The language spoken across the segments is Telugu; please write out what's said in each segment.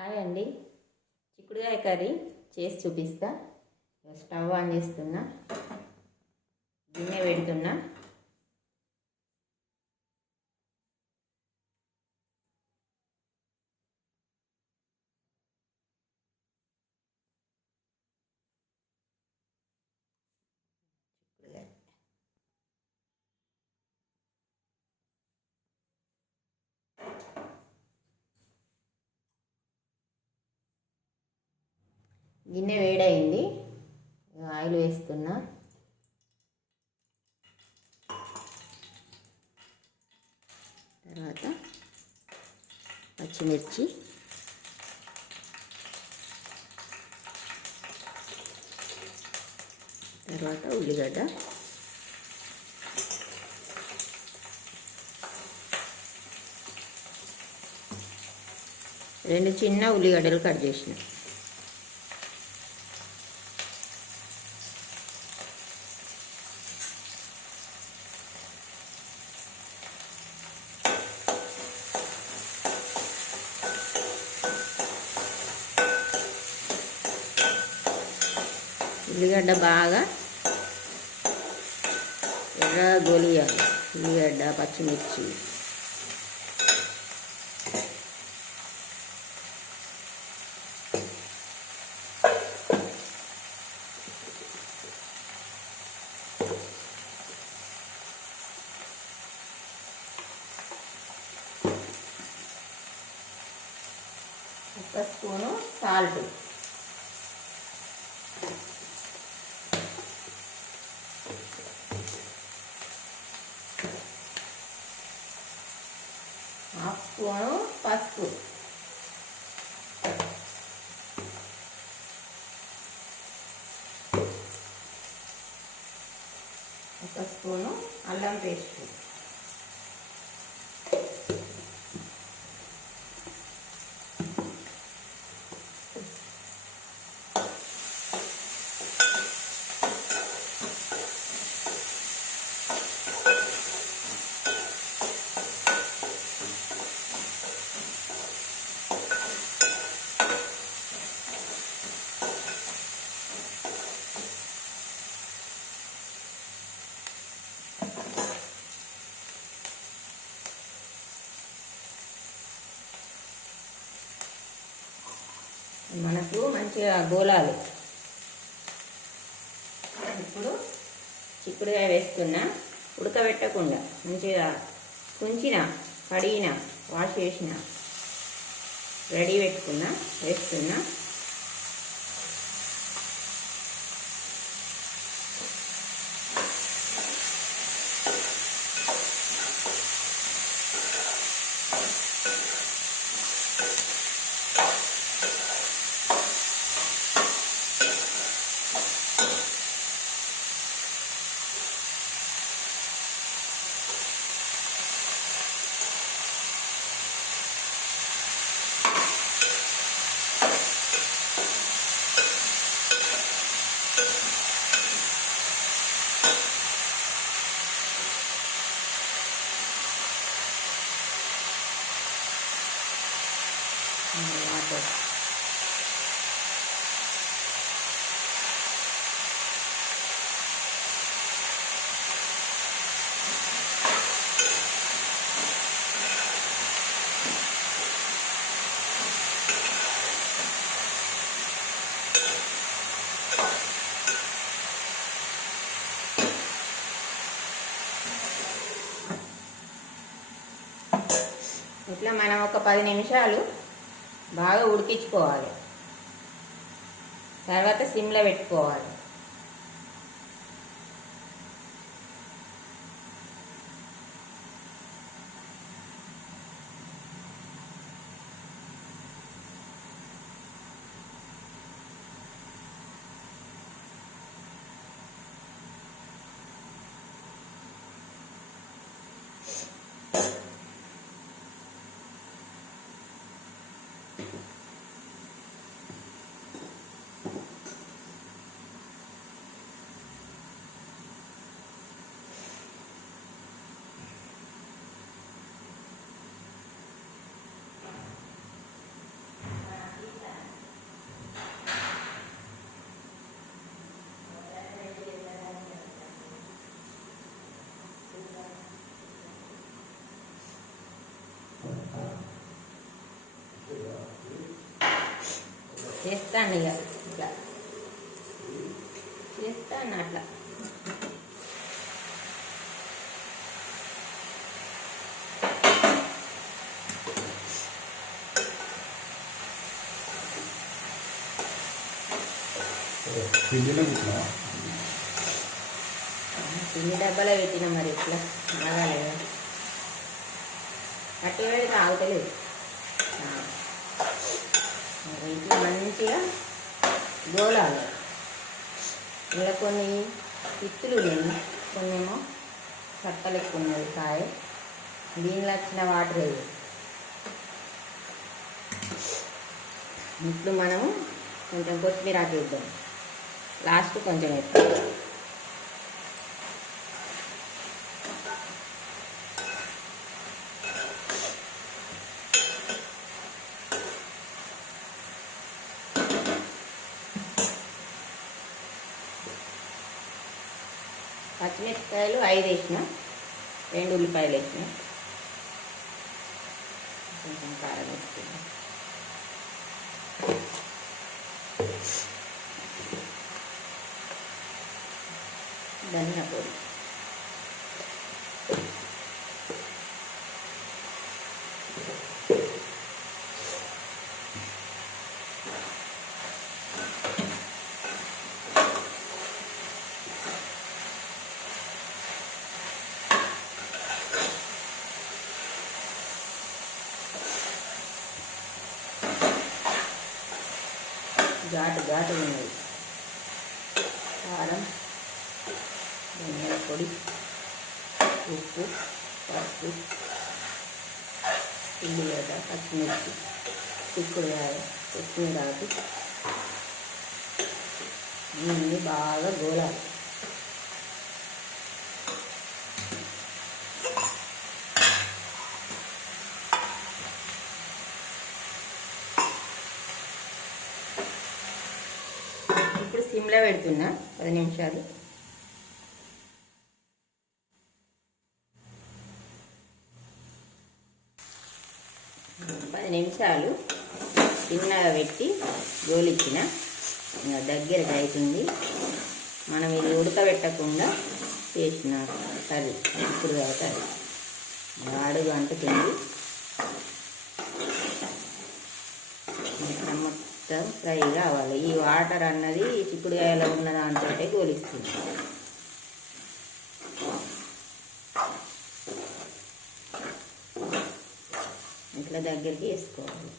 హాయ్ అండి. చిక్కుడుకాయ కర్రీ చేసి చూపిస్తా. స్టవ్ ఆన్ చేస్తున్నా. గిన్నె పెడుతున్నా. గిన్నె వేడైంది. ఆయిల్ వేస్తున్నా. తర్వాత పచ్చిమిర్చి. తర్వాత ఉల్లిగడ్డ. రెండు చిన్న ఉల్లిగడ్డలు కట్ చేసినాం. ఉల్లిగడ్డ బాగా ఎర్ర గోలియాలి. ఉల్లిగడ్డ పచ్చిమిర్చి. ఒక స్పూను సాల్ట్. ఒక స్పూను అల్లం పేస్ట్. మనకు మంచిగా గోలాలు. ఇప్పుడు చిక్కుడుగా వేస్తున్నా ఉడకబెట్టకుండా మంచిగా కుంచిన కడిగిన వాష్ చేసిన రెడీ పెట్టుకున్నా వేస్తున్నా వాటర్ ఇట్లా మనం ఒక పది నిమిషాలు బాగా ఉడికించుకోవాలి. తర్వాత సిమ్లో పెట్టుకోవాలి. people. చేస్తాను ఇక. ఇట్లా చేస్తాను అట్లా. పిండిలో కూర్చున్నా పిండి డబ్బాలో పెట్టిన మరి ఇట్లా కదా అట్టి పెడితే ఆగుతలేదు ఆ. మరి ఇట్లా మంచిగా గోళాలు. ఇలా కొన్ని పిత్తులు ఉన్నాయి కొన్ని ఏమో చక్కలు ఎక్కువ ఉన్నది కాయ దీనిలో వచ్చిన వాటర్ వేయాలి ఇప్పుడు మనము కొంచెం కొత్తిమీర ఆకేద్దాం లాస్ట్ కొంచెం ఎక్కువ ఉల్లిపాయలు ఐదు వేసిన రెండు ఉల్లిపాయలు వేసిన. కొంచెం కారం వేసుకున్నాం ధనియా పొడి. కారం ధనియాల పొడి ఉప్పు పసుపు ఉల్లిగడ్డ పచ్చిమిర్చి చిక్కుడుకాయ కొత్తిమీర ఆకు ఇవన్నీ సిమ్లో పెడుతున్నా. పది నిమిషాలు. పది నిమిషాలు చిన్నగా పెట్టి గోలిచ్చిన. ఇంకా దగ్గరకు అవుతుంది మనం ఇది ఉడకబెట్టకుండా చేసిన కర్రీ ఇప్పుడు కర్రీ. అడుగు అంటుతుంది ఇట్లా మొత్తం ఫ్రై కావాలి ఈ వాటర్ అన్నది చిక్కుడుకాయలో ఉన్న దాంతో గోలిస్తుంది ఇట్లా దగ్గరికి వేసుకోవాలి.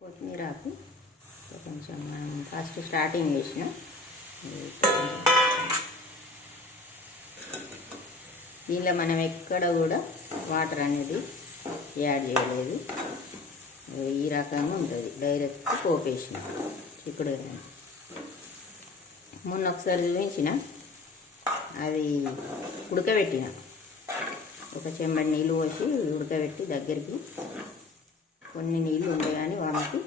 కొత్తిమీర ఆకు. కొంచెం మనం ఫస్ట్ స్టార్టింగ్ వేసినాం దీనిలో మనం ఎక్కడ కూడా వాటర్ అనేది యాడ్ చేయలేదు. ఈ రకంగా ఉంటుంది. డైరెక్ట్ పోపేసిన ఇప్పుడు మొన్న ఒకసారి చూపించిన అది ఉడకబెట్టిన. ఒక చెంబడి నీళ్ళు పోసి ఉడకబెట్టి దగ్గరికి కొన్ని నీళ్ళు ఉండే కానీ వామికి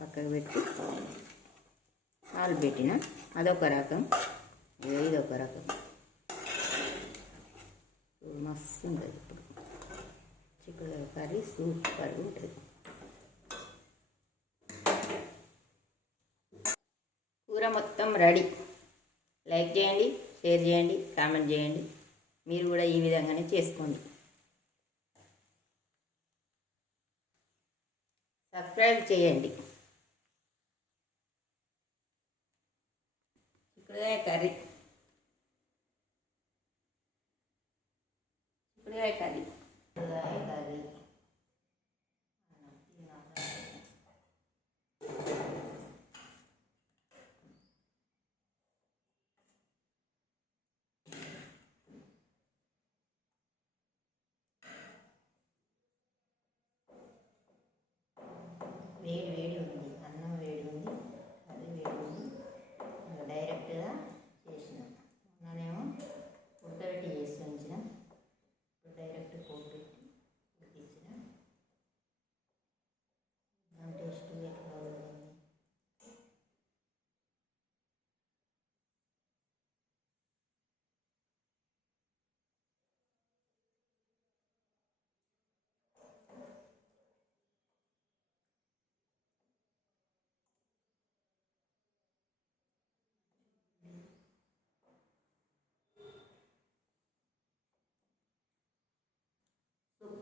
పక్కకు పెట్టి పాలు పెట్టిన అదొక రకం. ఇదొక రకం. మస్తు ఉంటుంది ఇప్పుడు. చిక్కుడు కర్రీ సూపర్ ఉంటుంది. కూర మొత్తం రెడీ. లైక్ చేయండి షేర్ చేయండి కామెంట్ చేయండి. మీరు కూడా ఈ విధంగానే చేసుకోండి. సబ్స్క్రైబ్ చేయండి. చిక్కుడుకాయ కర్రీ.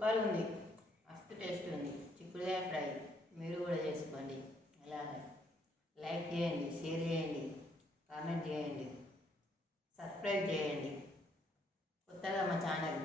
సూపర్ ఉంది. మస్తు టేస్ట్ ఉంది. చిక్కుడుకాయ ఫ్రై. మీరు కూడా చేసుకోండి. ఎలా లైక్ చేయండి షేర్ చేయండి కామెంట్ చేయండి సబ్స్క్రైబ్ చేయండి. కొత్తగా మా ఛానల్